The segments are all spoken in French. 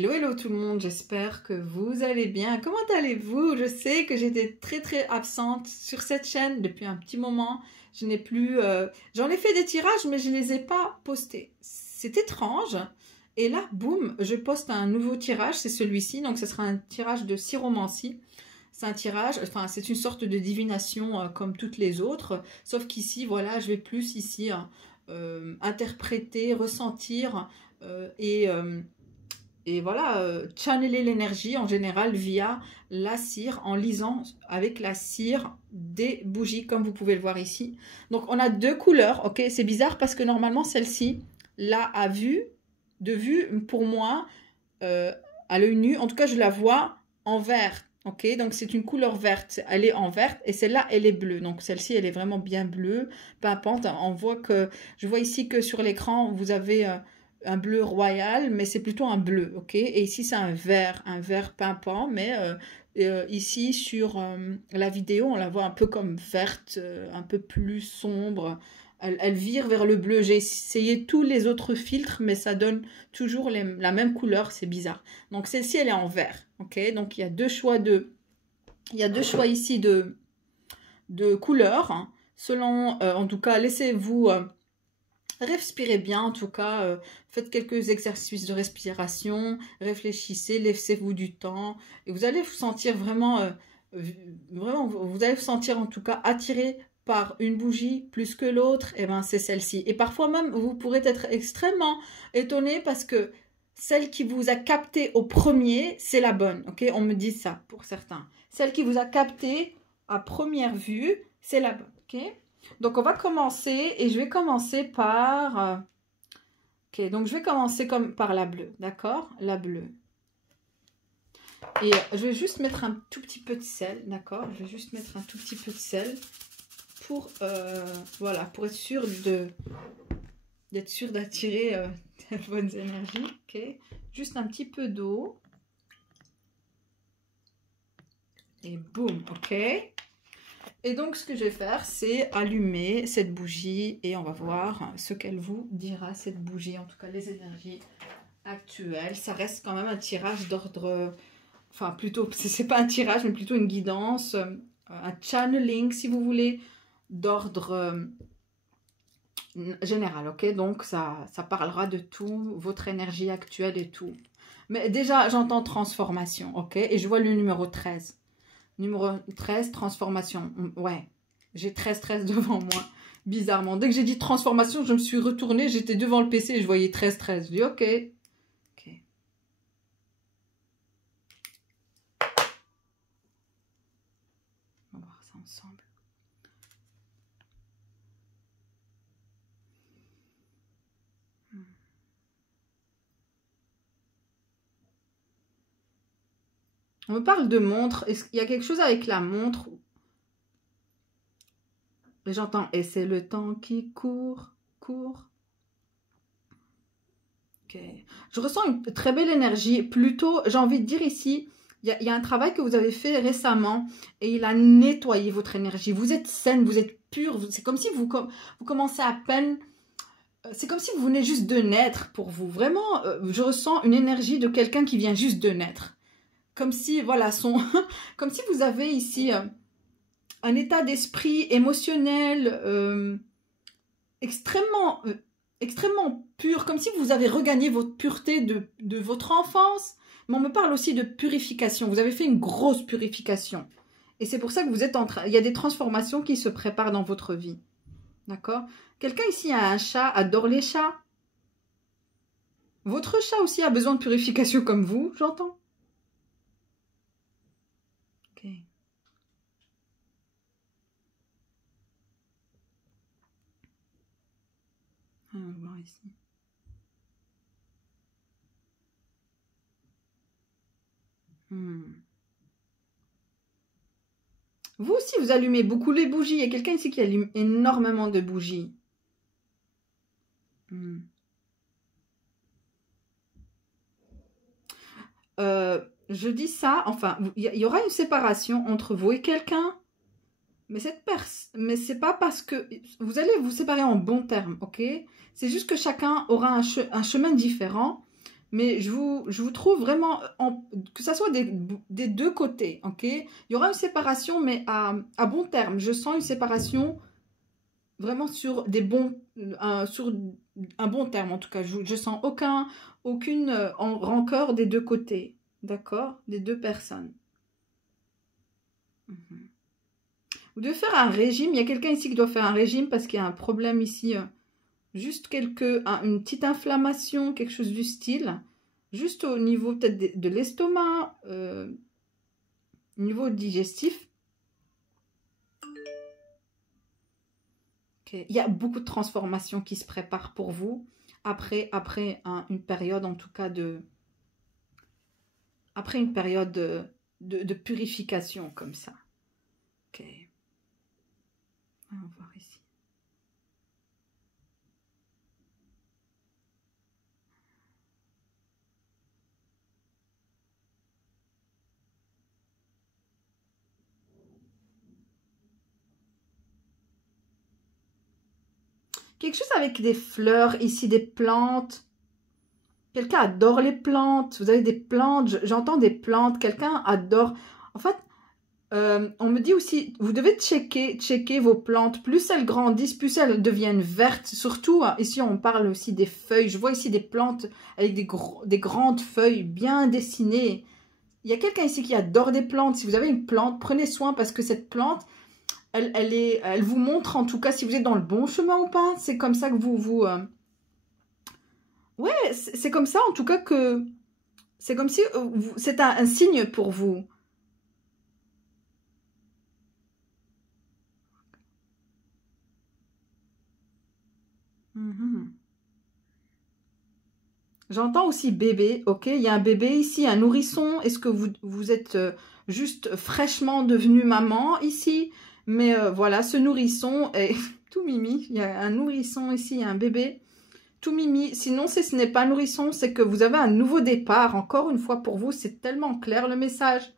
Hello, hello tout le monde, j'espère que vous allez bien. Comment allez-vous? Je sais que j'étais très absente sur cette chaîne depuis un petit moment. Je n'ai plus... J'en ai fait des tirages, mais je ne les ai pas postés. C'est étrange. Et là, boum, je poste un nouveau tirage, c'est celui-ci. Donc, ce sera un tirage de Chiromancie. C'est un tirage, enfin, c'est une sorte de divination comme toutes les autres. Sauf qu'ici, voilà, je vais plus ici interpréter, ressentir et voilà, channeler l'énergie en général via la cire, en lisant avec la cire des bougies, comme vous pouvez le voir ici. Donc, on a deux couleurs, ok? C'est bizarre parce que normalement, celle-ci, là, de vue, pour moi, à l'œil nu, en tout cas, je la vois en vert, ok? Donc, c'est une couleur verte, elle est en verte, et celle-là, elle est bleue. Donc, celle-ci, elle est vraiment bien bleue, pimpante. Je vois ici que sur l'écran, vous avez... un bleu royal, mais c'est plutôt un bleu, ok? Et ici, c'est un vert pimpant, mais ici, sur la vidéo, on la voit un peu comme verte, un peu plus sombre. Elle vire vers le bleu. J'ai essayé tous les autres filtres, mais ça donne toujours la même couleur, c'est bizarre. Donc, celle-ci, elle est en vert, ok? Donc, il y a deux choix ici de couleurs, hein. Selon, en tout cas, laissez-vous... respirez bien, en tout cas, faites quelques exercices de respiration, réfléchissez, laissez-vous du temps, et vous allez vous sentir vraiment, vous allez vous sentir en tout cas attiré par une bougie plus que l'autre, et ben c'est celle-ci. Et parfois même, vous pourrez être extrêmement étonné parce que celle qui vous a capté au premier, c'est la bonne, ok? On me dit ça pour certains. Celle qui vous a capté à première vue, c'est la bonne, ok? Donc, on va commencer et je vais commencer par... ok, donc je vais commencer par la bleue, d'accord? La bleue. Et je vais juste mettre un tout petit peu de sel, d'accord? Je vais juste mettre un tout petit peu de sel pour, voilà, pour être sûr d'attirer des bonnes énergies, ok? Juste un petit peu d'eau. Et boum, ok? Et donc, ce que je vais faire, c'est allumer cette bougie et on va voir ce qu'elle vous dira, cette bougie, en tout cas les énergies actuelles. Ça reste quand même un tirage d'ordre, enfin plutôt, c'est pas un tirage, mais plutôt une guidance, un channeling, si vous voulez, d'ordre général, ok? Donc, ça parlera de tout, votre énergie actuelle et tout. Mais déjà, j'entends transformation, ok? Et je vois le numéro 13. Numéro 13, transformation. Ouais, j'ai 13 devant moi. Bizarrement. Dès que j'ai dit transformation, je me suis retournée. J'étais devant le PC et je voyais 13. Je dis ok. Ok. On va voir ça ensemble. On me parle de montre. Est-ce qu'il y a quelque chose avec la montre? Et j'entends, et c'est le temps qui court. Ok. Je ressens une très belle énergie. Plutôt, j'ai envie de dire ici, il y a un travail que vous avez fait récemment et il a nettoyé votre énergie. Vous êtes saine, vous êtes pure. C'est comme si vous commencez à peine... C'est comme si vous venez juste de naître pour vous. Vraiment, je ressens une énergie de quelqu'un qui vient juste de naître. Comme si, voilà, comme si vous avez ici un état d'esprit émotionnel extrêmement pur. Comme si vous avez regagné votre pureté de votre enfance. Mais on me parle aussi de purification. Vous avez fait une grosse purification. Et c'est pour ça que vous êtes en train... Il y a des transformations qui se préparent dans votre vie. D'accord? Quelqu'un ici a un chat, adore les chats. Votre chat aussi a besoin de purification comme vous, j'entends. Ok. On va voir ici. Vous aussi, vous allumez beaucoup les bougies. Il y a quelqu'un ici qui allume énormément de bougies. Je dis ça, enfin, il y aura une séparation entre vous et quelqu'un, mais c'est pas parce que vous allez vous séparer en bons termes, ok? C'est juste que chacun aura un chemin différent, mais je vous trouve vraiment, que ça soit des deux côtés, ok? Il y aura une séparation, mais à bon terme. Je sens une séparation vraiment sur sur un bon terme, en tout cas. Je sens aucune rancœur des deux côtés, d'accord? Des deux personnes. Vous devez faire un régime. Il y a quelqu'un ici qui doit faire un régime parce qu'il y a un problème ici. Juste une petite inflammation, quelque chose du style. Juste au niveau peut-être de l'estomac, niveau digestif. Okay. Il y a beaucoup de transformations qui se préparent pour vous. Après une période, en tout cas, après une période de purification comme ça. Ok. On va voir ici. Quelque chose avec des fleurs, ici des plantes. Quelqu'un adore les plantes. Vous avez des plantes, j'entends des plantes. Quelqu'un adore. En fait, on me dit aussi, vous devez checker vos plantes. Plus elles grandissent, plus elles deviennent vertes. Surtout, ici, on parle aussi des feuilles. Je vois ici des plantes avec des grandes feuilles bien dessinées. Il y a quelqu'un ici qui adore des plantes. Si vous avez une plante, prenez soin parce que cette plante, elle vous montre en tout cas si vous êtes dans le bon chemin ou pas. C'est comme ça que ouais, c'est comme ça en tout cas que... C'est comme si c'est un signe pour vous. J'entends aussi bébé, ok? Il y a un bébé ici, un nourrisson. Est-ce que vous êtes juste fraîchement devenu maman ici? Mais voilà, ce nourrisson est tout mimi. Il y a un nourrisson ici, un bébé. Tout mimi. Sinon, si ce n'est pas un nourrisson, c'est que vous avez un nouveau départ. Encore une fois, pour vous, c'est tellement clair le message.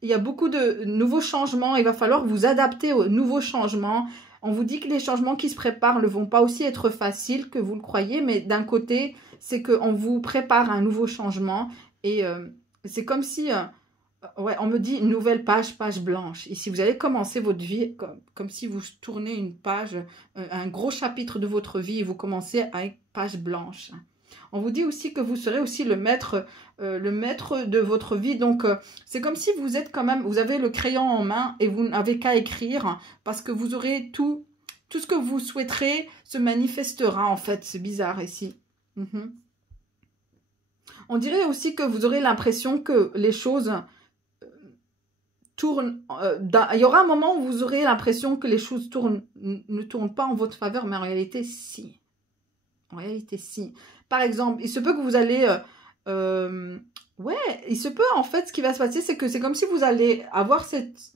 Il y a beaucoup de nouveaux changements. Il va falloir vous adapter aux nouveaux changements. On vous dit que les changements qui se préparent ne vont pas aussi être faciles que vous le croyez. Mais d'un côté, c'est qu'on vous prépare à un nouveau changement. Et c'est comme si... ouais, on me dit nouvelle page blanche. Ici, vous allez commencer votre vie comme si vous tournez une page, un gros chapitre de votre vie et vous commencez avec page blanche. On vous dit aussi que vous serez aussi le maître de votre vie. Donc, c'est comme si vous êtes quand même, vous avez le crayon en main et vous n'avez qu'à écrire parce que vous aurez tout ce que vous souhaiterez se manifestera en fait. C'est bizarre ici. On dirait aussi que vous aurez l'impression que les choses... il y aura un moment où vous aurez l'impression que les choses ne tournent pas en votre faveur, mais en réalité, si. En réalité, si. Par exemple, il se peut que vous allez... ouais, il se peut, en fait, ce qui va se passer, c'est que c'est comme si vous allez avoir cette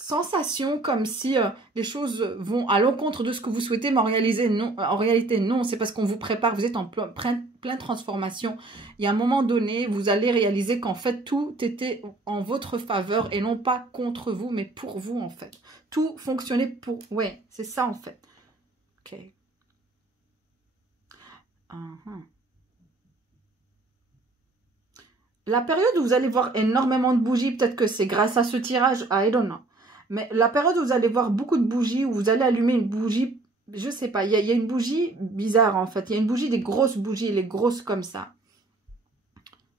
sensation comme si les choses vont à l'encontre de ce que vous souhaitez, mais en réalité, non. C'est parce qu'on vous prépare, vous êtes en pleine transformation. Il y a un moment donné, vous allez réaliser qu'en fait, tout était en votre faveur et non pas contre vous, mais pour vous, en fait. Tout fonctionnait pour... Ouais, c'est ça, en fait. Ok. La période où vous allez voir énormément de bougies, peut-être que c'est grâce à ce tirage, I don't know. Mais la période où vous allez voir beaucoup de bougies, où vous allez allumer une bougie, je sais pas, il y a une bougie bizarre en fait. Il y a une bougie, des grosses bougies, les grosses comme ça.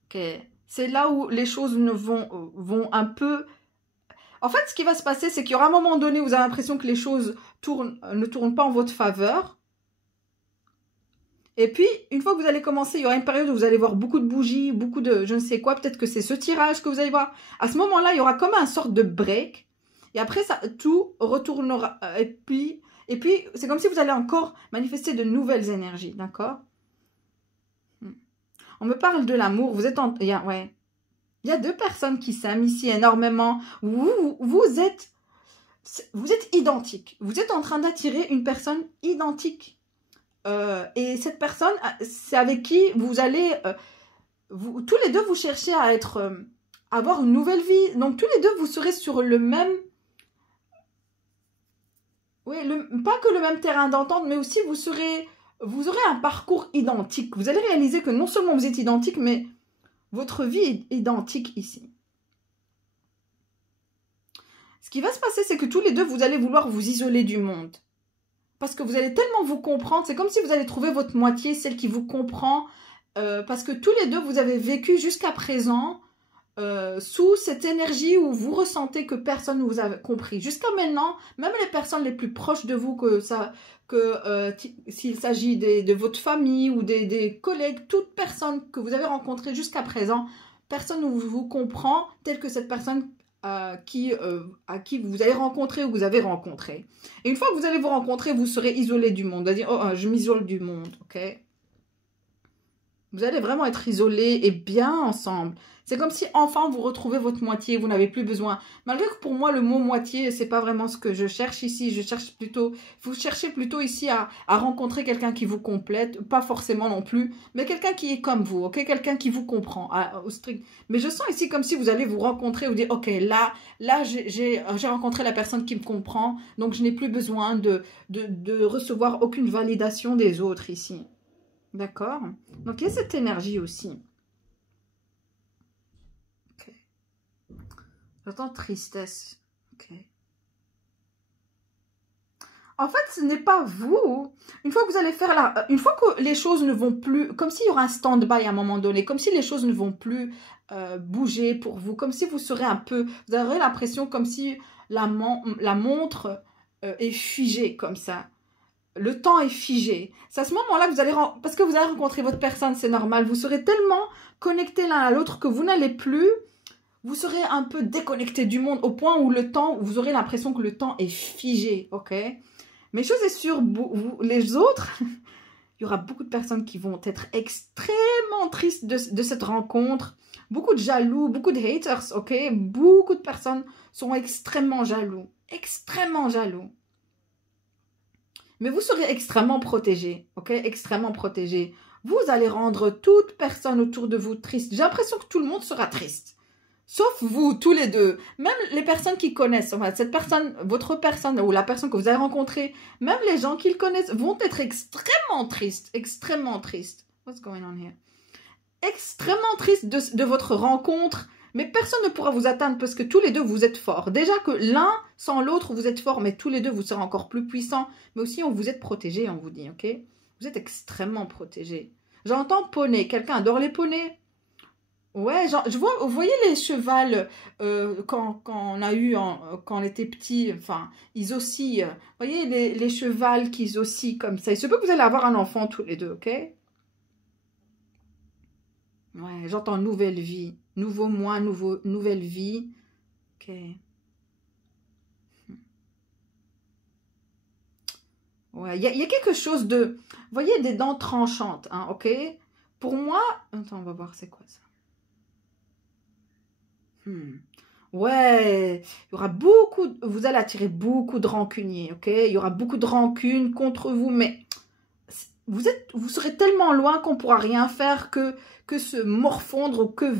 Ok. C'est là où les choses vont un peu... En fait, ce qui va se passer, c'est qu'il y aura un moment donné où vous avez l'impression que les choses ne tournent pas en votre faveur. Et puis, une fois que vous allez commencer, il y aura une période où vous allez voir beaucoup de bougies, beaucoup de je ne sais quoi. Peut-être que c'est ce tirage que vous allez voir. À ce moment-là, il y aura comme un sorte de break. Et après, ça, tout retournera. Et puis c'est comme si vous allez encore manifester de nouvelles énergies. D'accord? On me parle de l'amour. Vous êtes ouais. Il y a deux personnes qui s'aiment ici énormément. Vous êtes identiques. Vous êtes en train d'attirer une personne identique. Et cette personne, c'est avec qui vous allez... tous les deux, vous cherchez à avoir une nouvelle vie. Donc, tous les deux, vous serez sur le même... Oui, pas que le même terrain d'entente, mais aussi vous serez vous aurez un parcours identique. Vous allez réaliser que non seulement vous êtes identique, mais votre vie est identique ici. Ce qui va se passer, c'est que tous les deux, vous allez vouloir vous isoler du monde. Parce que vous allez tellement vous comprendre. C'est comme si vous allez trouver votre moitié, celle qui vous comprend. Parce que tous les deux, vous avez vécu jusqu'à présent sous cette énergie où vous ressentez que personne ne vous a compris. Jusqu'à maintenant, même les personnes les plus proches de vous, s'il s'agit de votre famille ou des collègues, toute personne que vous avez rencontrée jusqu'à présent, personne ne vous comprend tel que cette personne à qui vous avez rencontré ou que vous avez rencontré. Et une fois que vous allez vous rencontrer, vous serez isolé du monde. Vous allez dire, oh, je m'isole du monde, ok? Vous allez vraiment être isolés et bien ensemble. C'est comme si enfin vous retrouvez votre moitié, vous n'avez plus besoin. Malgré que pour moi, le mot moitié, c'est pas vraiment ce que je cherche ici. Vous cherchez plutôt ici à rencontrer quelqu'un qui vous complète, pas forcément non plus, mais quelqu'un qui est comme vous, ok? Quelqu'un qui vous comprend, au strict. Mais je sens ici comme si vous allez vous rencontrer, vous dire, ok, là, j'ai rencontré la personne qui me comprend, donc je n'ai plus besoin de recevoir aucune validation des autres ici. D'accord? Donc, il y a cette énergie aussi. Ok. J'entends tristesse. Ok. En fait, ce n'est pas vous. Une fois que vous allez faire une fois que les choses ne vont plus, comme s'il y aura un stand-by à un moment donné, comme si les choses ne vont plus bouger pour vous, comme si vous serez un peu, vous aurez l'impression comme si la montre est figée comme ça. Le temps est figé. C'est à ce moment-là que vous allez... Parce que vous allez rencontrer votre personne, c'est normal. Vous serez tellement connectés l'un à l'autre que vous n'allez plus... Vous serez un peu déconnecté du monde au point où le temps... Vous aurez l'impression que le temps est figé, ok? Mais chose est sûre, les autres... Il y aura beaucoup de personnes qui vont être extrêmement tristes de cette rencontre. Beaucoup de jaloux, beaucoup de haters, ok? Beaucoup de personnes sont extrêmement jaloux. Extrêmement jaloux. Mais vous serez extrêmement protégé, ok? Extrêmement protégé. Vous allez rendre toute personne autour de vous triste. J'ai l'impression que tout le monde sera triste. Sauf vous, tous les deux. Même les personnes qui connaissent, enfin, cette personne, votre personne ou la personne que vous avez rencontrée, même les gens qui le connaissent vont être extrêmement tristes. Extrêmement tristes. What's going on here? Extrêmement tristes de votre rencontre. Mais personne ne pourra vous atteindre parce que tous les deux, vous êtes forts. Déjà que l'un sans l'autre, vous êtes forts, mais tous les deux, vous serez encore plus puissants. Mais aussi, on vous êtes protégés, on vous dit, ok? Vous êtes extrêmement protégés. J'entends poney. Quelqu'un adore les poneys? Ouais, genre, vous voyez les chevals quand on était petit, enfin, ils oscillent. Vous voyez les chevals qui oscillent comme ça. Il se peut que vous allez avoir un enfant tous les deux, ok? Ouais, j'entends nouvelle vie. Nouveau mois, nouvelle vie. Ok. Ouais, il y a quelque chose de... Vous voyez, des dents tranchantes, hein, ok? Pour moi... Attends, on va voir c'est quoi ça. Ouais, il y aura beaucoup... Vous allez attirer beaucoup de rancuniers, ok? Il y aura beaucoup de rancune contre vous, mais... Vous serez tellement loin qu'on ne pourra rien faire que se morfondre ou que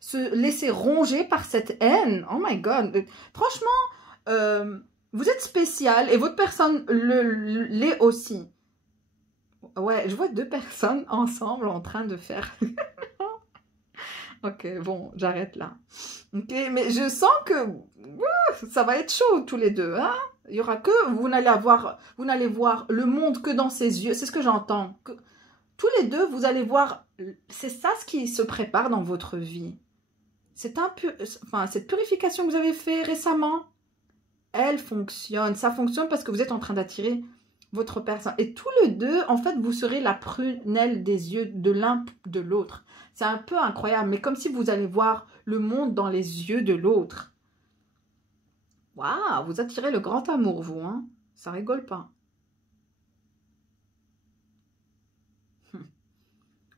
se laisser ronger par cette haine. Oh my God. Franchement, vous êtes spécial et votre personne l'est aussi. Ouais, je vois deux personnes ensemble en train de faire... Ok, bon, j'arrête là. Ok, mais je sens que ça va être chaud tous les deux, hein? Il y aura que vous n'allez voir le monde que dans ses yeux. C'est ce que j'entends. Tous les deux, vous allez voir. C'est ça ce qui se prépare dans votre vie. Cette purification que vous avez fait récemment, elle fonctionne. Ça fonctionne parce que vous êtes en train d'attirer votre personne. Et tous les deux, en fait, vous serez la prunelle des yeux de l'un de l'autre. C'est un peu incroyable, mais comme si vous allez voir le monde dans les yeux de l'autre. Waouh, vous attirez le grand amour, vous, hein? Ça rigole pas.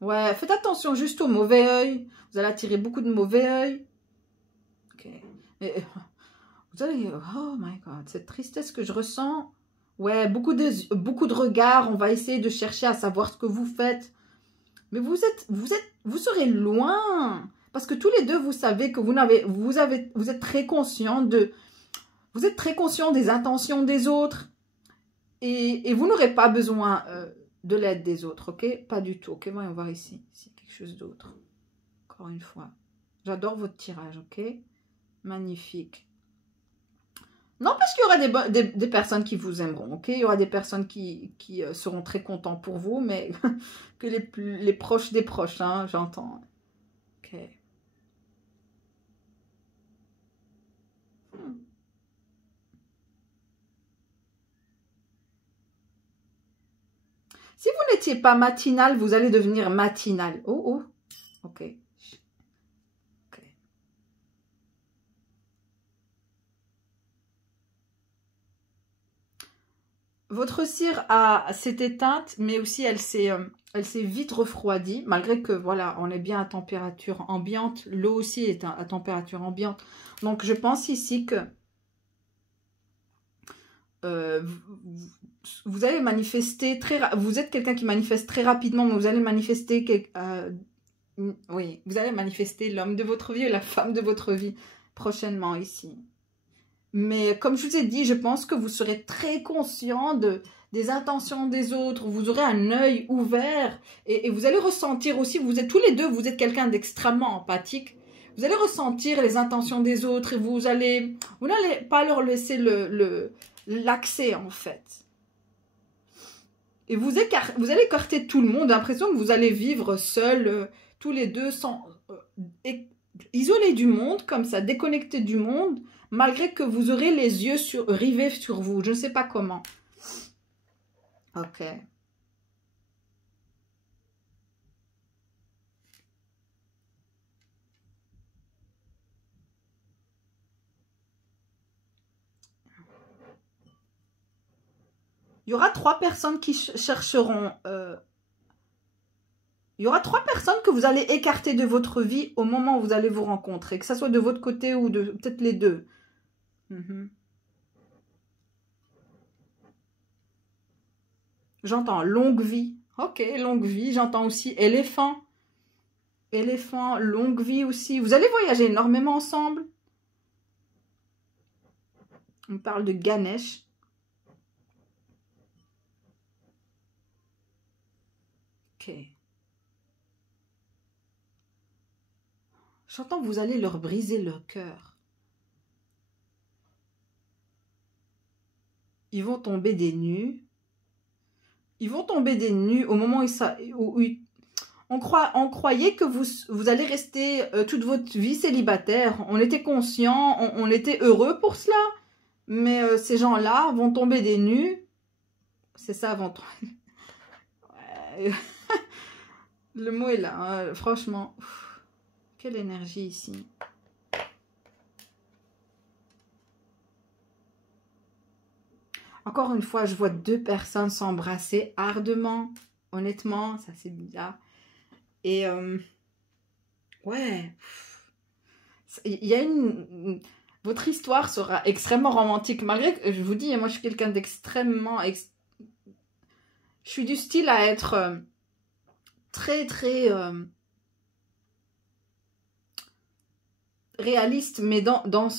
Ouais, faites attention juste au mauvais œil. Vous allez attirer beaucoup de mauvais œil. Ok. Vous allez... Oh my God, cette tristesse que je ressens. Ouais, beaucoup de regards. On va essayer de chercher à savoir ce que vous faites. Mais vous serez loin. Parce que tous les deux, vous savez que vous êtes très conscient de... Vous êtes très conscient des intentions des autres. Et vous n'aurez pas besoin de l'aide des autres, ok? Pas du tout, ok? Voyons voir ici, c'est quelque chose d'autre. Encore une fois. J'adore votre tirage, ok? Magnifique. Non, parce qu'il y aura des personnes qui vous aimeront, ok? Il y aura des personnes qui seront très contents pour vous, mais que les proches des proches, hein, j'entends. Ok. Si vous n'étiez pas matinal, vous allez devenir matinal. Oh, oh. Ok. Ok. Votre cire s'est éteinte, mais aussi elle s'est vite refroidie, malgré que, voilà, on est bien à température ambiante. L'eau aussi est à température ambiante. Donc, je pense ici que vous allez manifester vous êtes quelqu'un qui manifeste très rapidement, mais vous allez manifester oui, vous allez manifester l'homme de votre vie ou la femme de votre vie prochainement ici. Mais comme je vous ai dit, je pense que vous serez très conscient des intentions des autres. Vous aurez un œil ouvert et vous allez ressentir aussi, vous êtes tous les deux, vous êtes quelqu'un d'extrêmement empathique. Vous allez ressentir les intentions des autres et vous n'allez pas leur laisser l'accès en fait. Et vous allez écarter tout le monde. J'ai l'impression que vous allez vivre seuls, tous les deux, isolés du monde, comme ça, déconnectés du monde, malgré que vous aurez les yeux rivés sur vous. Je ne sais pas comment. Ok. Il y aura 3 personnes qui chercheront... il y aura 3 personnes que vous allez écarter de votre vie au moment où vous allez vous rencontrer. Que ce soit de votre côté ou de peut-être les deux. J'entends longue vie. Ok, longue vie. J'entends aussi éléphant. Éléphant, longue vie aussi. Vous allez voyager énormément ensemble. On parle de Ganesh. Ok. J'entends que vous allez leur briser le cœur. Ils vont tomber des nues. Ils vont tomber des nues au moment où on croyait que vous allez rester toute votre vie célibataire. On était conscient, on était heureux pour cela. Mais ces gens-là vont tomber des nues. C'est ça, vont tomber. Ouais. Le mot est là, hein, franchement. Quelle énergie ici. Encore une fois, je vois 2 personnes s'embrasser ardemment. Honnêtement, ça c'est bizarre. Et ouais. Il y a votre histoire sera extrêmement romantique. Malgré que, je vous dis, moi je suis quelqu'un d'extrêmement... Je suis du style à être très réaliste. Mais dans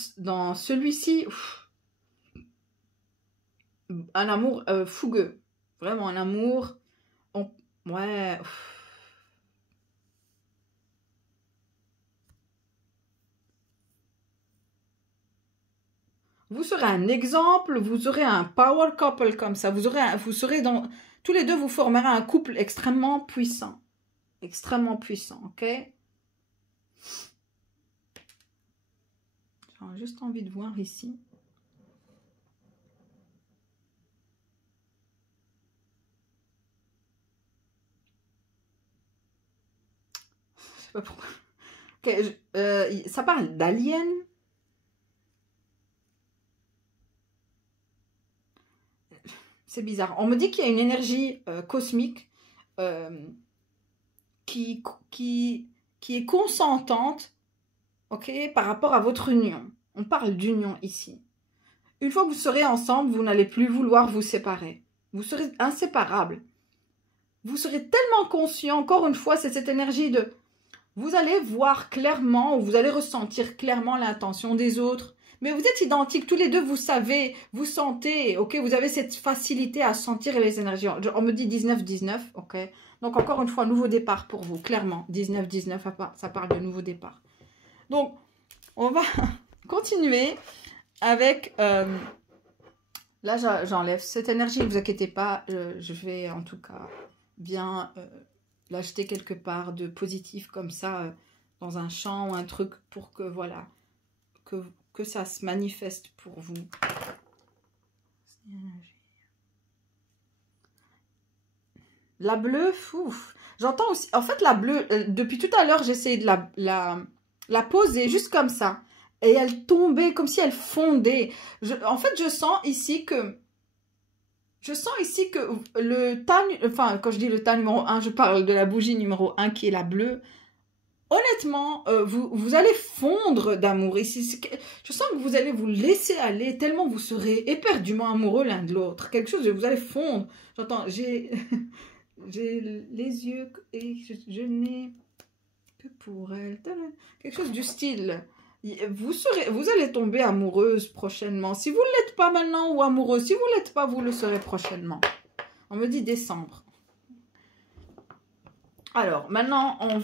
celui-ci... Un amour fougueux. Vraiment, un amour... Ouais... Vous serez un exemple, vous aurez un power couple comme ça. Vous serez dans... Tous les deux, vous formerez un couple extrêmement puissant. Extrêmement puissant, ok? J'ai juste envie de voir ici. Je sais pas pourquoi. Okay, ça parle d'aliens. C'est bizarre. On me dit qu'il y a une énergie cosmique qui est consentante, ok, par rapport à votre union. On parle d'union ici. Une fois que vous serez ensemble, vous n'allez plus vouloir vous séparer. Vous serez inséparables. Vous serez tellement conscient, encore une fois, c'est cette énergie de... Vous allez voir clairement, ou vous allez ressentir clairement l'intention des autres. Mais vous êtes identiques, tous les deux, vous savez, vous sentez, ok? Vous avez cette facilité à sentir les énergies. On me dit 19-19, ok? Donc, encore une fois, nouveau départ pour vous, clairement. 19-19, ça parle de nouveau départ. Donc, on va continuer avec... là, j'enlève cette énergie, ne vous inquiétez pas. Je vais, en tout cas, bien l'acheter quelque part de positif comme ça, dans un champ ou un truc pour que, voilà, que ça se manifeste pour vous. La bleue, ouf. J'entends aussi... En fait, la bleue, depuis tout à l'heure, j'essayais de la poser juste comme ça. Et elle tombait comme si elle fondait. En fait, je sens ici que... le tas... Enfin, quand je dis le tas numéro 1, je parle de la bougie numéro 1 qui est la bleue. Honnêtement, vous allez fondre d'amour ici. Je sens que vous allez vous laisser aller tellement vous serez éperdument amoureux l'un de l'autre. Quelque chose, vous allez fondre. J'entends, j'ai les yeux et je n'ai que pour elle. Quelque chose du style. Vous allez tomber amoureuse prochainement. Si vous ne l'êtes pas maintenant ou amoureuse, si vous ne l'êtes pas, vous le serez prochainement. On me dit décembre. Alors, maintenant, on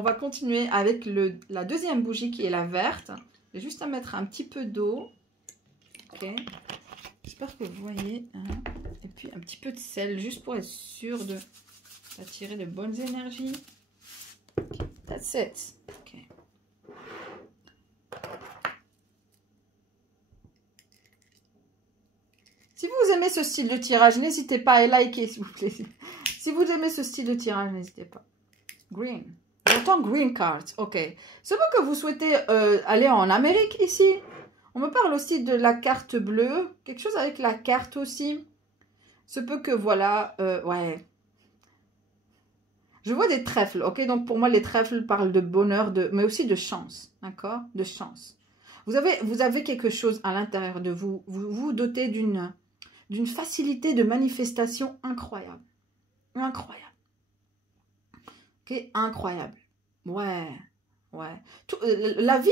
va continuer avec la deuxième bougie qui est la verte. J'ai juste à mettre un petit peu d'eau. Ok. J'espère que vous voyez. Hein. Et puis, un petit peu de sel, juste pour être sûr d'attirer de bonnes énergies. Okay. That's it. Ok. Si vous aimez ce style de tirage, n'hésitez pas à liker, s'il vous plaît. Si vous aimez ce style de tirage, n'hésitez pas. Green. J'entends green card. Ok. Ce que vous souhaitez aller en Amérique ici. On me parle aussi de la carte bleue. Quelque chose avec la carte aussi. Ce peut que, voilà. Ouais. Je vois des trèfles. Ok. Donc, pour moi, les trèfles parlent de bonheur, mais aussi de chance. D'accord? De chance. Vous avez quelque chose à l'intérieur de vous. Vous vous dotez d'une facilité de manifestation incroyable. Incroyable. Ok, incroyable. Ouais, ouais. La vie,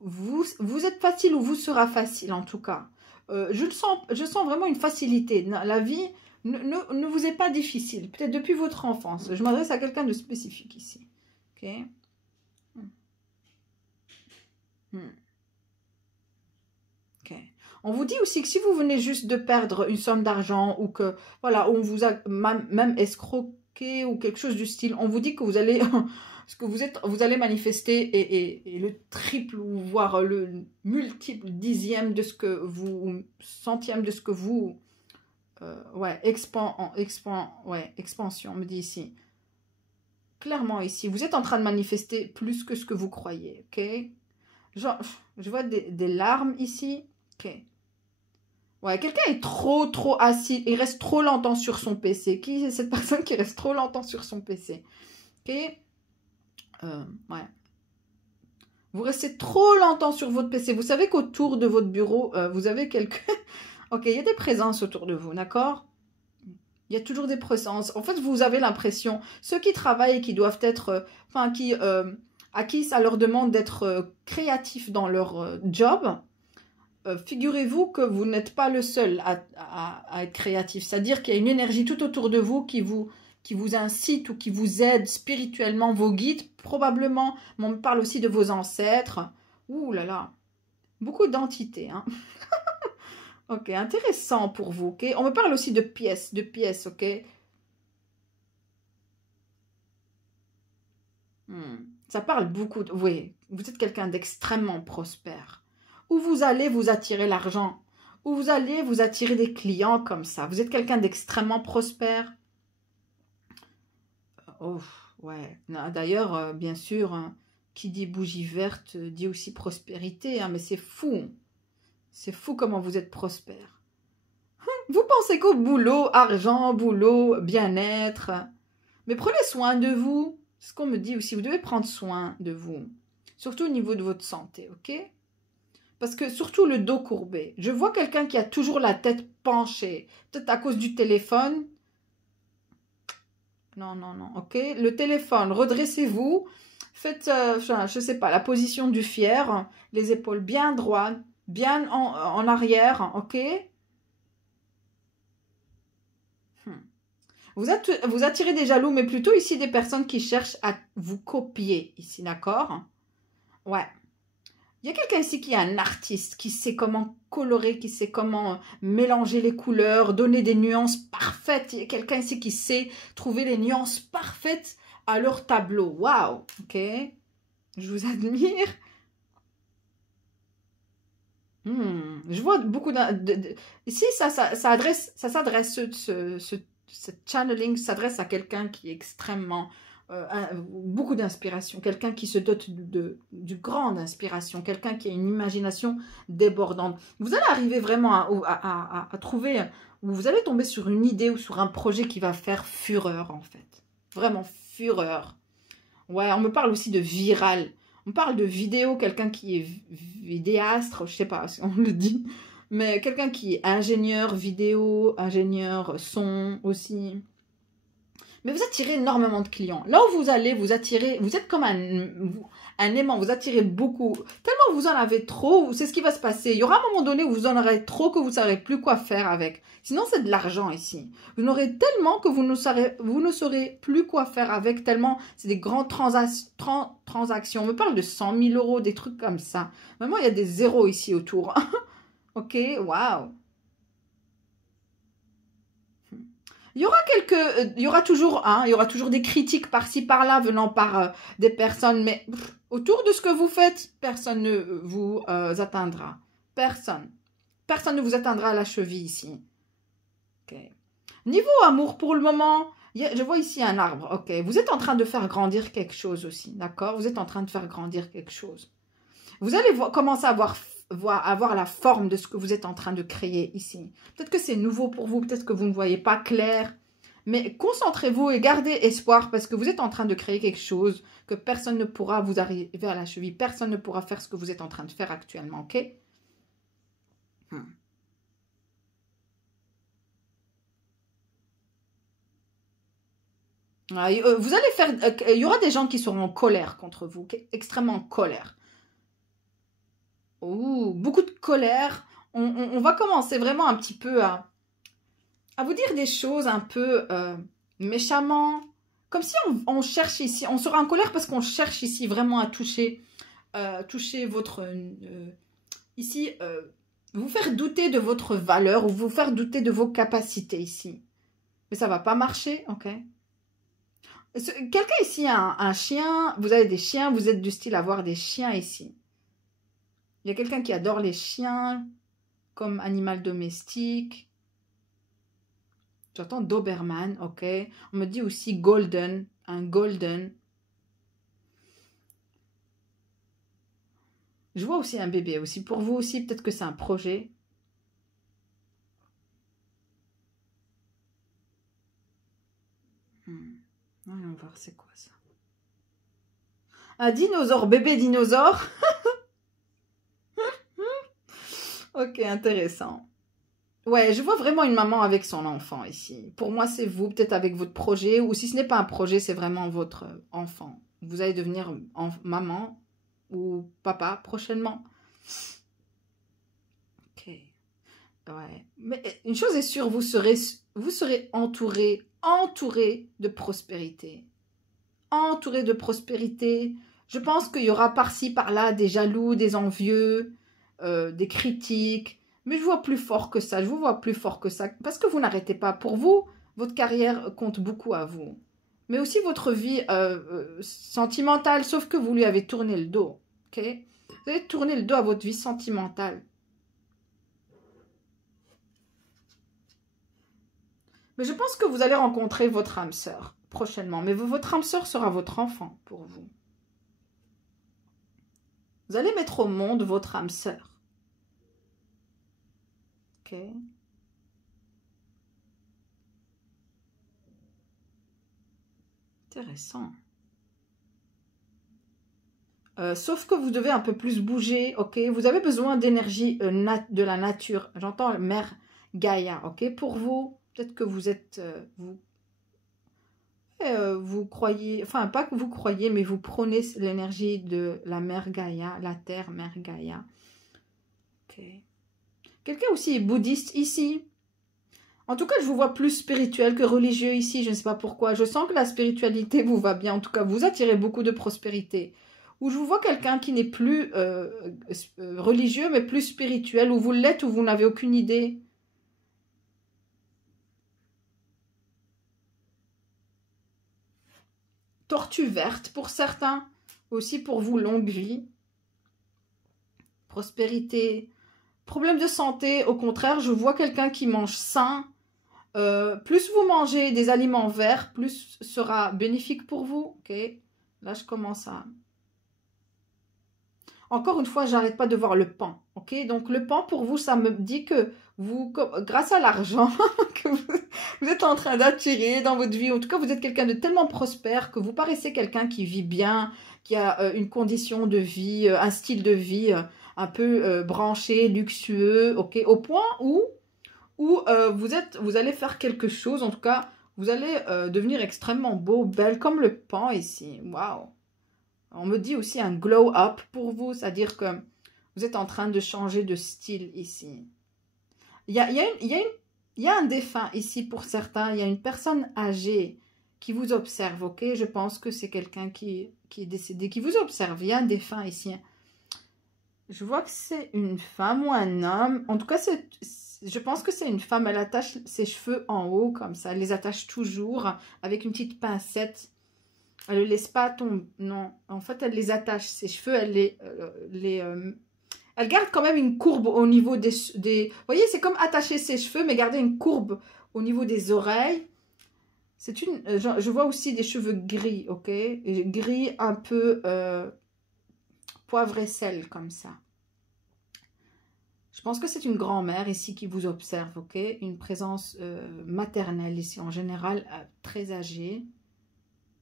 vous êtes facile ou vous sera facile en tout cas. Je sens vraiment une facilité. La vie ne vous est pas difficile. Peut-être depuis votre enfance. Je m'adresse à quelqu'un de spécifique ici. Ok. Ok. On vous dit aussi que si vous venez juste de perdre une somme d'argent ou que, voilà, on vous a même escroqué ou quelque chose du style, on vous dit que vous allez, vous allez manifester et le triple ou voire le multiple dixième de ce que vous, centième de ce que vous, ouais, expansion, on me dit ici. Clairement ici, vous êtes en train de manifester plus que ce que vous croyez, ok? Genre, je vois des larmes ici, ok? Ouais, quelqu'un est trop assis, il reste trop longtemps sur son PC. Qui est cette personne qui reste trop longtemps sur son PC? Ok? Ouais. Vous restez trop longtemps sur votre PC. Vous savez qu'autour de votre bureau, vous avez quelqu'un... Ok, il y a des présences autour de vous, d'accord? Il y a toujours des présences. En fait, vous avez l'impression, ceux qui travaillent et qui doivent être... Enfin, à qui ça leur demande d'être créatifs dans leur job... figurez-vous que vous n'êtes pas le seul à être créatif. C'est-à-dire qu'il y a une énergie tout autour de vous qui vous incite ou qui vous aide spirituellement, vos guides, probablement. Mais on me parle aussi de vos ancêtres. Ouh là là. Beaucoup d'entités. Hein. Ok, intéressant pour vous. Ok, on me parle aussi de pièces, ok. Ça parle beaucoup. Oui, vous êtes quelqu'un d'extrêmement prospère. Où vous allez vous attirer l'argent, où vous allez vous attirer des clients comme ça. Vous êtes quelqu'un d'extrêmement prospère. Oh, ouais. D'ailleurs, bien sûr, hein, qui dit bougie verte dit aussi prospérité. Hein, mais c'est fou. C'est fou comment vous êtes prospère. Vous pensez qu'au boulot, argent, boulot, bien-être. Mais prenez soin de vous. C'est ce qu'on me dit aussi. Vous devez prendre soin de vous. Surtout au niveau de votre santé, ok? Parce que surtout le dos courbé. Je vois quelqu'un qui a toujours la tête penchée. Peut-être à cause du téléphone. Non, non, non. Ok. Le téléphone, redressez-vous. Faites, enfin, je sais pas, la position du fier, les épaules bien droites, bien en arrière, ok? Hmm. Vous attirez des jaloux, mais plutôt ici des personnes qui cherchent à vous copier, ici, d'accord? Ouais. Il y a quelqu'un ici qui est un artiste, qui sait comment colorer, qui sait comment mélanger les couleurs, donner des nuances parfaites. Il y a quelqu'un ici qui sait trouver les nuances parfaites à leur tableau. Waouh, ok? Je vous admire. Je vois beaucoup ici, ça s'adresse, ce channeling s'adresse à quelqu'un qui est extrêmement, beaucoup d'inspiration, quelqu'un qui se dote du grande inspiration, quelqu'un qui a une imagination débordante. Vous allez arriver vraiment à trouver, ou vous allez tomber sur une idée ou sur un projet qui va faire fureur en fait. Vraiment fureur. Ouais, on me parle aussi de viral. On parle de vidéo, quelqu'un qui est vidéastre, je sais pas si on le dit, mais quelqu'un qui est ingénieur vidéo, ingénieur son aussi. Mais vous attirez énormément de clients. Là où vous allez, vous attirez, vous êtes comme un aimant, vous attirez beaucoup. Tellement vous en avez trop, c'est ce qui va se passer. Il y aura un moment donné où vous en aurez trop que vous ne saurez plus quoi faire avec. Sinon, c'est de l'argent ici. Vous en aurez tellement que vous ne saurez plus quoi faire avec, tellement c'est des grandes transactions. On me parle de 100 000 euros, des trucs comme ça. Vraiment, il y a des zéros ici autour. Ok, waouh. Il y aura toujours il y aura toujours des critiques par-ci par-là venant par des personnes, mais autour de ce que vous faites, personne ne vous atteindra. Personne. Personne ne vous atteindra à la cheville ici. Ok. Niveau amour, pour le moment, je vois ici un arbre. Ok. Vous êtes en train de faire grandir quelque chose aussi, d'accord? Vous êtes en train de faire grandir quelque chose. Vous allez commencer à avoir la forme de ce que vous êtes en train de créer ici. Peut-être que c'est nouveau pour vous, peut-être que vous ne voyez pas clair, mais concentrez-vous et gardez espoir parce que vous êtes en train de créer quelque chose que personne ne pourra vous arriver à la cheville, personne ne pourra faire ce que vous êtes en train de faire actuellement, ok? Vous allez faire, il y aura des gens qui seront en colère contre vous, extrêmement en colère. Ouh, beaucoup de colère. On va commencer vraiment un petit peu à vous dire des choses un peu méchamment. Comme si on cherche ici, on sera en colère parce qu'on cherche ici vraiment à toucher, toucher votre... ici, vous faire douter de votre valeur ou vous faire douter de vos capacités ici. Mais ça va pas marcher, ok? Quelqu'un ici a un chien, vous avez des chiens, vous êtes du style à avoir des chiens ici. Il y a quelqu'un qui adore les chiens comme animal domestique. J'entends Doberman, ok. On me dit aussi golden, un golden. Je vois aussi un bébé aussi. Pour vous aussi, peut-être que c'est un projet. Allons voir, c'est quoi ça? Un dinosaure, bébé dinosaure. Ok, intéressant. Ouais, je vois vraiment une maman avec son enfant ici. Pour moi, c'est vous, peut-être avec votre projet, ou si ce n'est pas un projet, c'est vraiment votre enfant. Vous allez devenir maman ou papa prochainement. Ok, ouais. Mais une chose est sûre, vous serez entouré de prospérité. Entouré de prospérité. Je pense qu'il y aura par-ci, par-là des jaloux, des envieux, des critiques. Mais je vois plus fort que ça, je vous vois plus fort que ça. Parce que vous n'arrêtez pas. Pour vous, votre carrière compte beaucoup à vous. Mais aussi votre vie sentimentale, sauf que vous lui avez tourné le dos. Ok? Vous avez tourné le dos à votre vie sentimentale. Mais je pense que vous allez rencontrer votre âme sœur prochainement. Mais votre âme sœur sera votre enfant pour vous. Vous allez mettre au monde votre âme sœur. Ok? Intéressant. Sauf que vous devez un peu plus bouger, ok? Vous avez besoin d'énergie de la nature. J'entends mère Gaïa, ok? Pour vous, peut-être que vous êtes... vous croyez, enfin pas que vous croyez, mais vous prenez l'énergie de la mère Gaïa, la terre mère Gaïa. Ok. Quelqu'un aussi est bouddhiste ici. En tout cas, je vous vois plus spirituel que religieux ici. Je ne sais pas pourquoi. Je sens que la spiritualité vous va bien. En tout cas, vous attirez beaucoup de prospérité. Ou je vous vois quelqu'un qui n'est plus religieux, mais plus spirituel. Ou vous l'êtes, ou vous n'avez aucune idée. Tortue verte pour certains. Aussi pour vous, longue vie. Prospérité. Problème de santé, au contraire, je vois quelqu'un qui mange sain. Plus vous mangez des aliments verts, plus sera bénéfique pour vous. Ok, là je commence à... Encore une fois, j'arrête pas de voir le pan. Ok, donc le pan pour vous, ça me dit que vous, grâce à l'argent que vous êtes en train d'attirer dans votre vie, en tout cas vous êtes quelqu'un de tellement prospère que vous paraissez quelqu'un qui vit bien, qui a une condition de vie, un style de vie un peu branché, luxueux. Ok, au point où vous allez faire quelque chose, en tout cas, vous allez devenir extrêmement beau, belle, comme le pan ici. Waouh! On me dit aussi un glow up pour vous, c'est-à-dire que vous êtes en train de changer de style ici. Il y a un défunt ici pour certains, il y a une personne âgée qui vous observe, ok? Je pense que c'est quelqu'un qui est décédé, qui vous observe. Il y a un défunt ici. Je vois que c'est une femme ou un homme. En tout cas, je pense que c'est une femme. Elle attache ses cheveux en haut, comme ça. Elle les attache toujours avec une petite pincette. Elle ne les laisse pas tomber. Non, en fait, elle les attache. Ses cheveux, elle garde quand même une courbe au niveau des... Vous voyez, c'est comme attacher ses cheveux, mais garder une courbe au niveau des oreilles. C'est une... je vois aussi des cheveux gris, ok? Gris un peu... poivre et sel, comme ça. Je pense que c'est une grand-mère ici qui vous observe, ok? Une présence maternelle ici, en général, très âgée.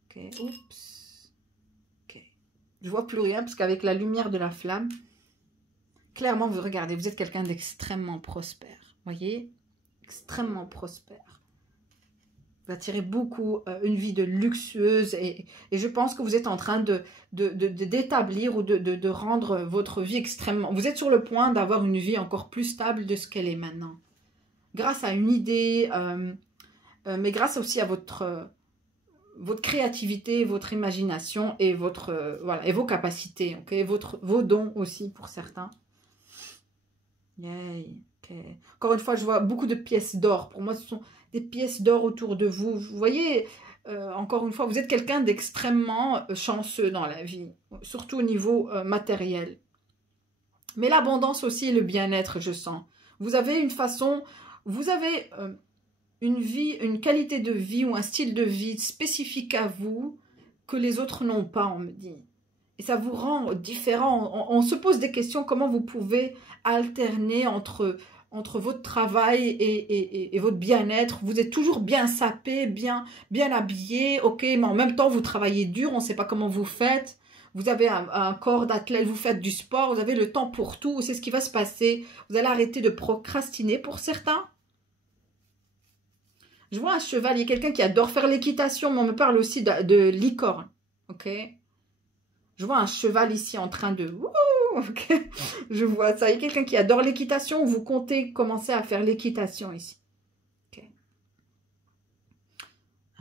Ok, oups. Ok. Je vois plus rien, parce qu'avec la lumière de la flamme, clairement, vous regardez, vous êtes quelqu'un d'extrêmement prospère. Voyez? Extrêmement prospère. Vous attirez beaucoup une vie de luxueuse et je pense que vous êtes en train d'établir ou de rendre votre vie extrêmement... Vous êtes sur le point d'avoir une vie encore plus stable de ce qu'elle est maintenant. Grâce à une idée, mais grâce aussi à votre créativité, votre imagination et, voilà, et vos capacités, okay? Vos dons aussi pour certains. Yay. Okay. Encore une fois, je vois beaucoup de pièces d'or. Pour moi, ce sont des pièces d'or autour de vous. Vous voyez, encore une fois, vous êtes quelqu'un d'extrêmement chanceux dans la vie, surtout au niveau matériel. Mais l'abondance aussi et le bien-être, je sens. Vous avez une façon, vous avez une vie, une qualité de vie ou un style de vie spécifique à vous que les autres n'ont pas, on me dit. Et ça vous rend différent. On se pose des questions, comment vous pouvez alterner entre votre travail et votre bien-être. Vous êtes toujours bien sapé, bien habillé, ok, mais en même temps, vous travaillez dur, on ne sait pas comment vous faites. Vous avez un corps d'athlète, vous faites du sport, vous avez le temps pour tout, c'est ce qui va se passer. Vous allez arrêter de procrastiner pour certains. Je vois un cheval, il y a quelqu'un qui adore faire l'équitation, mais on me parle aussi de licorne, ok. Je vois un cheval ici en train de... Okay. Je vois ça. Il y a quelqu'un qui adore l'équitation ou vous comptez commencer à faire l'équitation ici. Ok.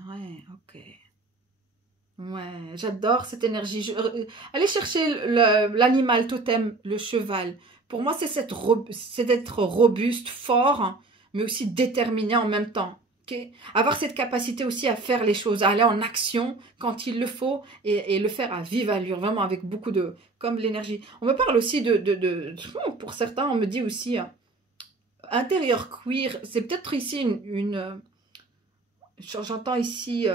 Ouais, ok. Ouais, j'adore cette énergie. Allez chercher l'animal totem, le cheval. Pour moi, c'est d'être robuste, fort, mais aussi déterminé en même temps. Okay. Avoir cette capacité aussi à faire les choses, à aller en action quand il le faut et le faire à vive allure, vraiment avec beaucoup de... comme l'énergie. On me parle aussi pour certains, on me dit aussi intérieur cuir. C'est peut-être ici j'entends ici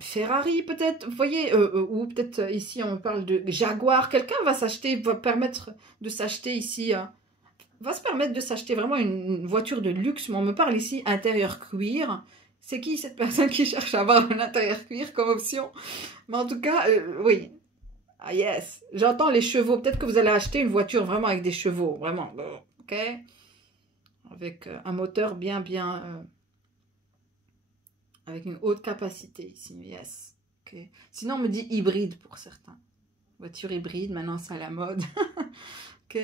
Ferrari peut-être, vous voyez, ou peut-être ici on me parle de Jaguar. Quelqu'un va permettre de s'acheter ici... va se permettre de s'acheter vraiment une voiture de luxe, mais on me parle ici intérieur cuir. C'est qui cette personne qui cherche à avoir un intérieur cuir comme option? Mais en tout cas, oui. Ah yes, j'entends les chevaux. Peut-être que vous allez acheter une voiture vraiment avec des chevaux, vraiment, ok? Avec un moteur bien Avec une haute capacité ici, yes. Okay. Sinon, on me dit hybride pour certains. Voiture hybride, maintenant c'est à la mode. Ok.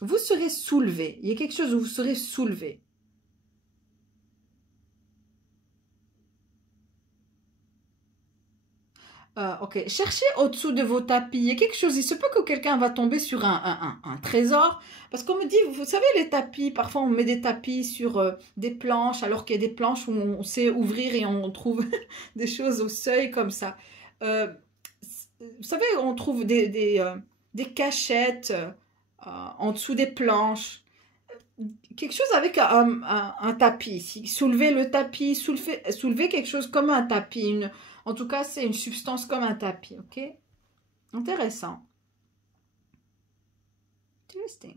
Vous serez soulevé. Il y a quelque chose où vous serez soulevé. Ok, cherchez au-dessous de vos tapis. Il y a quelque chose, il se peut que quelqu'un va tomber sur un trésor. Parce qu'on me dit, vous savez, les tapis, parfois on met des tapis sur des planches, alors qu'il y a des planches où on sait ouvrir et on trouve des choses au seuil comme ça. Vous savez, on trouve des cachettes en dessous des planches. Quelque chose avec un tapis ici. Soulevez le tapis, soulevez quelque chose comme un tapis. En tout cas, c'est une substance comme un tapis, ok? Intéressant. Interesting.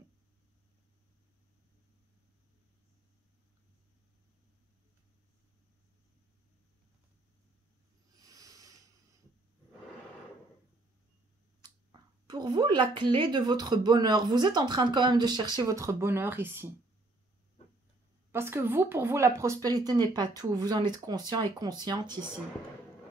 Pour vous, la clé de votre bonheur, vous êtes en train quand même de chercher votre bonheur ici. Parce que vous, pour vous, la prospérité n'est pas tout. Vous en êtes conscient et consciente ici.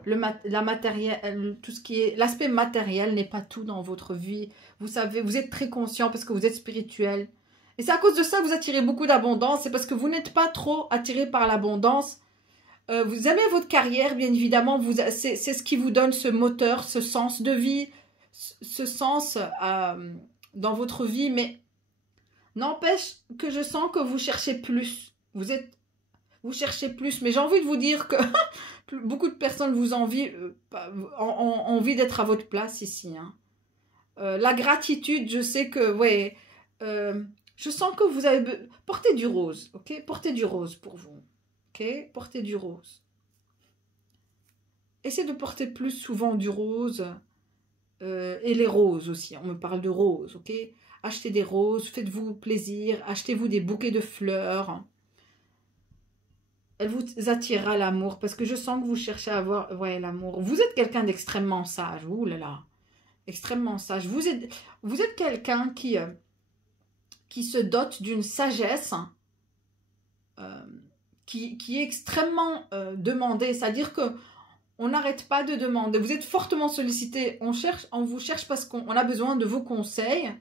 Tout ce qui est l'aspect matériel n'est pas tout dans votre vie. Vous savez, vous êtes très conscient parce que vous êtes spirituel. Et c'est à cause de ça que vous attirez beaucoup d'abondance. C'est parce que vous n'êtes pas trop attiré par l'abondance. Vous aimez votre carrière, bien évidemment. C'est ce qui vous donne ce moteur, ce sens de vie, ce sens dans votre vie. Mais n'empêche que je sens que vous cherchez plus. Vous cherchez plus. Mais j'ai envie de vous dire que beaucoup de personnes vous ont envie d'être à votre place ici. Hein. La gratitude, je sais que, ouais, je sens que vous avez... Portez du rose, ok? Portez du rose pour vous, ok? Portez du rose. Essayez de porter plus souvent du rose et les roses aussi. On me parle de roses, ok? Achetez des roses, faites-vous plaisir, achetez-vous des bouquets de fleurs. Elle vous attirera l'amour parce que je sens que vous cherchez à avoir l'amour. Vous êtes quelqu'un d'extrêmement sage. Ouh là là. Extrêmement sage. Vous êtes quelqu'un qui se dote d'une sagesse qui est extrêmement demandée. C'est-à-dire que on n'arrête pas de demander. Vous êtes fortement sollicité. On vous cherche parce qu'on a besoin de vos conseils.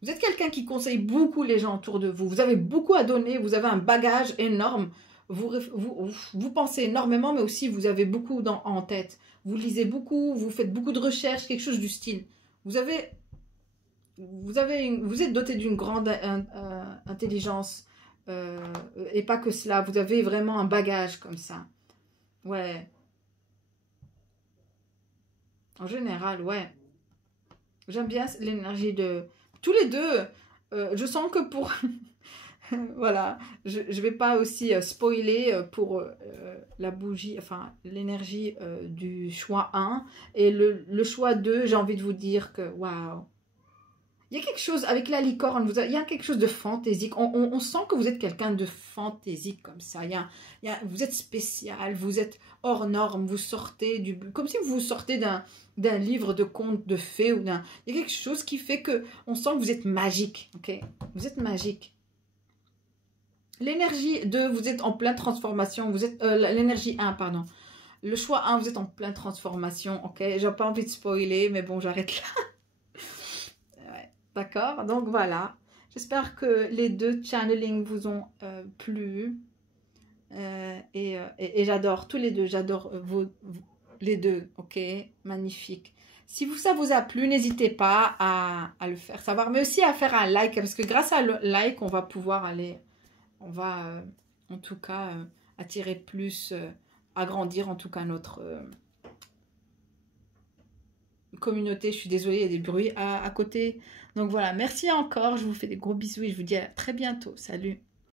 Vous êtes quelqu'un qui conseille beaucoup les gens autour de vous. Vous avez beaucoup à donner. Vous avez un bagage énorme. Vous pensez énormément, mais aussi vous avez beaucoup en tête. Vous lisez beaucoup, vous faites beaucoup de recherches, quelque chose du style. Vous êtes doté d'une grande intelligence et pas que cela. Vous avez vraiment un bagage comme ça. Ouais. En général, ouais. J'aime bien l'énergie de... Tous les deux, je sens que pour... Voilà, je ne vais pas aussi spoiler pour la bougie, enfin l'énergie du choix 1 et le choix 2, j'ai envie de vous dire que waouh. Il y a quelque chose avec la licorne, il y a quelque chose de fantaisique. On sent que vous êtes quelqu'un de fantaisique comme ça. Vous êtes spécial, vous êtes hors norme, vous sortez comme si vous sortez d'un livre de contes de fées. Il y a quelque chose qui fait que on sent que vous êtes magique, ok? Vous êtes magique. L'énergie 2, vous êtes en pleine transformation. Vous êtes l'énergie 1, pardon. Le choix 1, vous êtes en pleine transformation. Ok, j'ai pas envie de spoiler, mais bon, j'arrête là. Ouais, d'accord, donc voilà. J'espère que les deux channelings vous ont plu. Et j'adore tous les deux. J'adore les deux. Ok, magnifique. Si ça vous a plu, n'hésitez pas à le faire savoir. Mais aussi à faire un like. Parce que grâce à le like, on va pouvoir aller... On va en tout cas attirer plus, agrandir en tout cas notre communauté. Je suis désolée, il y a des bruits à côté. Donc voilà, merci encore, je vous fais des gros bisous et je vous dis à très bientôt. Salut!